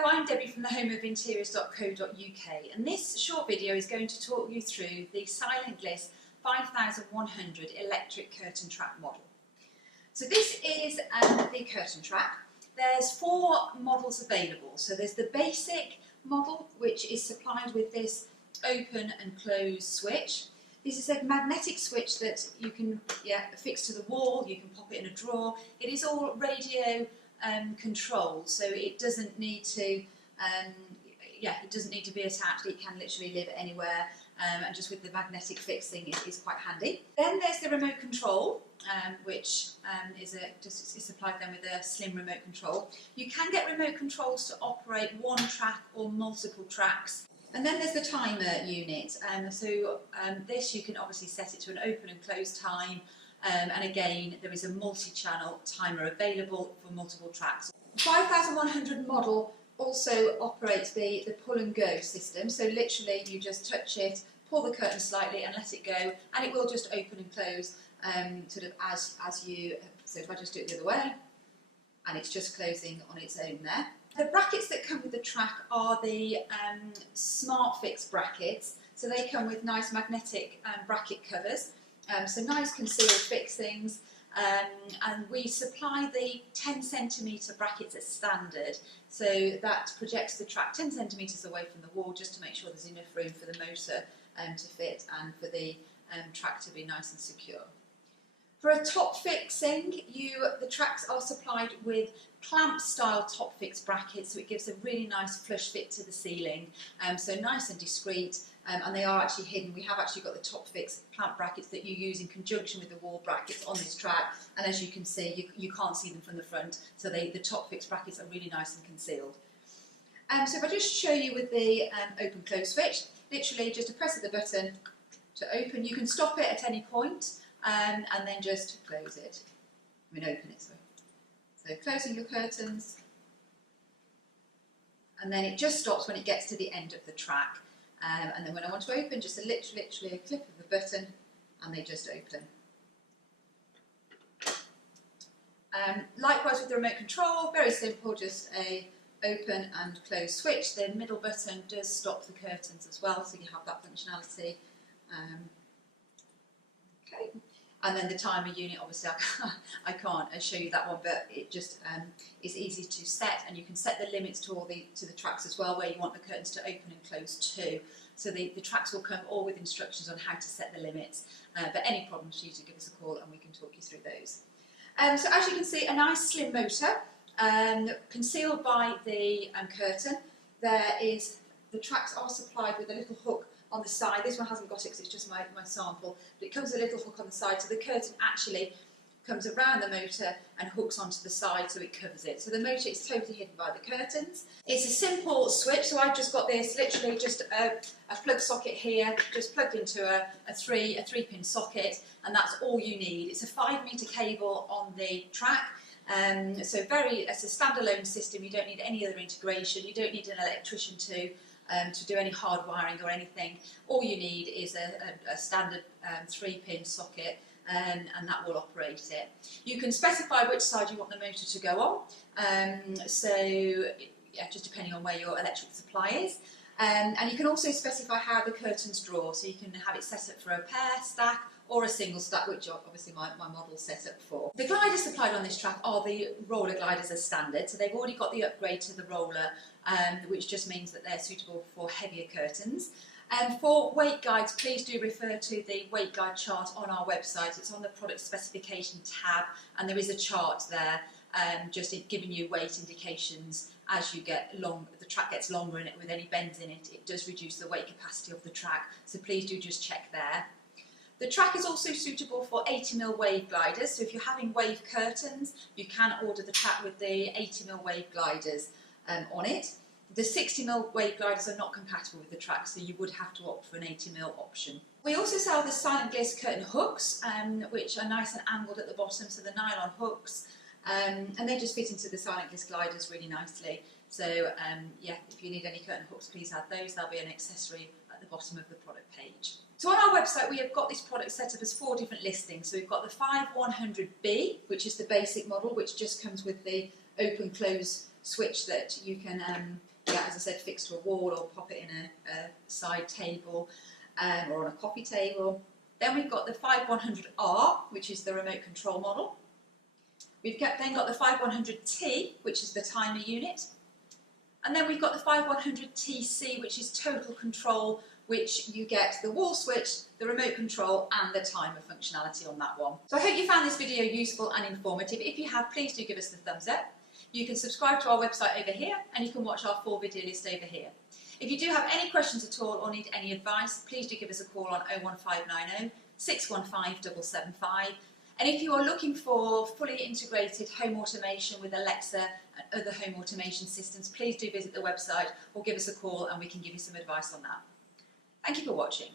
Hello, I'm Debbie from the home of interiors.co.uk, and this short video is going to talk you through the Silent Gliss 5100 electric curtain trap model. So this is the curtain trap. There's 4 models available. So there's the basic model, which is supplied with this open and close switch. This is a magnetic switch that you can affix to the wall. You can pop it in a drawer. It is all radio controlled, so it doesn't need to be attached. It can literally live anywhere, and just with the magnetic fixing is quite handy. Then there's the remote control, which is supplied then with a slim remote control. You can get remote controls to operate one track or multiple tracks. And then there's the timer unit, this you can obviously set it to an open and close time, and again there is a multi-channel timer available for multiple tracks. The 5100 model also operates the pull and go system, so literally you just touch it, pull the curtain slightly and let it go, and it will just open and close sort of as you, so if I just do it the other way, and it's just closing on its own there. The brackets that come with the track are the Smart Fix brackets, so they come with nice magnetic bracket covers, so nice concealed fixings, and we supply the 10cm brackets as standard, so that projects the track 10 centimetres away from the wall, just to make sure there's enough room for the motor to fit and for the track to be nice and secure. For a top fixing, the tracks are supplied with clamp style top fix brackets, so it gives a really nice flush fit to the ceiling, so nice and discreet, and they are actually hidden. We have actually got the top fix clamp brackets that you use in conjunction with the wall brackets on this track, and as you can see, you can't see them from the front, so the top fix brackets are really nice and concealed. So if I just show you with the open close switch, literally just a press of the button to open. You can stop it at any point, and then just close it. Open it, sorry. So closing your curtains, and then it just stops when it gets to the end of the track. And then when I want to open, just literally a click of the button, and they just open. Likewise with the remote control, very simple, just a open and close switch. The middle button does stop the curtains as well, so you have that functionality. Okay. And then the timer unit, obviously I can't show you that one, but it just is easy to set, and you can set the limits to the tracks as well, where you want the curtains to open and close to. So the tracks will come all with instructions on how to set the limits. But any problems, please do give us a call and we can talk you through those. So as you can see, a nice slim motor concealed by the curtain. The tracks are supplied with a little hook on the side. This one hasn't got it because it's just my sample, but it comes with a little hook on the side, so the curtain actually comes around the motor and hooks onto the side, so it covers it. So the motor is totally hidden by the curtains. It's a simple switch, so I've just got this, literally just a plug socket here, just plugged into a 3-pin socket, and that's all you need. It's a 5-metre cable on the track. So it's a standalone system. You don't need any other integration. You don't need an electrician to do any hard wiring or anything. All you need is a standard 3-pin socket, and that will operate it. You can specify which side you want the motor to go on, just depending on where your electric supply is. And you can also specify how the curtains draw, so you can have it set up for a pair, stack, or a single stack, which obviously my model's set up for. The gliders supplied on this track are the roller gliders as standard, so they've already got the upgrade to the roller, which just means that they're suitable for heavier curtains. For weight guides, please do refer to the weight guide chart on our website. It's on the product specification tab, and there is a chart there just giving you weight indications as you get the track gets longer, and with any bends in it, it does reduce the weight capacity of the track, so please do just check there. The track is also suitable for 80mm wave gliders, so if you're having wave curtains, you can order the track with the 80mm wave gliders on it. The 60mm wave gliders are not compatible with the track, so you would have to opt for an 80mm option. We also sell the Silent Gliss curtain hooks, which are nice and angled at the bottom, so the nylon hooks, and they just fit into the Silent Gliss gliders really nicely. So if you need any curtain hooks, please add those. They'll be an accessory at the bottom of the product page. So on our website, we have got this product set up as 4 different listings. So we've got the 5100B, which is the basic model, which just comes with the open close switch that you can, yeah, as I said, fix to a wall or pop it in a side table or on a coffee table. Then we've got the 5100R, which is the remote control model. We've then got the 5100T, which is the timer unit. And then we've got the 5100TC, which is total control, which you get the wall switch, the remote control and the timer functionality on that one. So I hope you found this video useful and informative. If you have, please do give us the thumbs up. You can subscribe to our website over here and you can watch our full video list over here. If you do have any questions at all or need any advice, please do give us a call on 01590 615 775. And if you are looking for fully integrated home automation with Alexa and other home automation systems, please do visit the website or give us a call and we can give you some advice on that. Thank you for watching.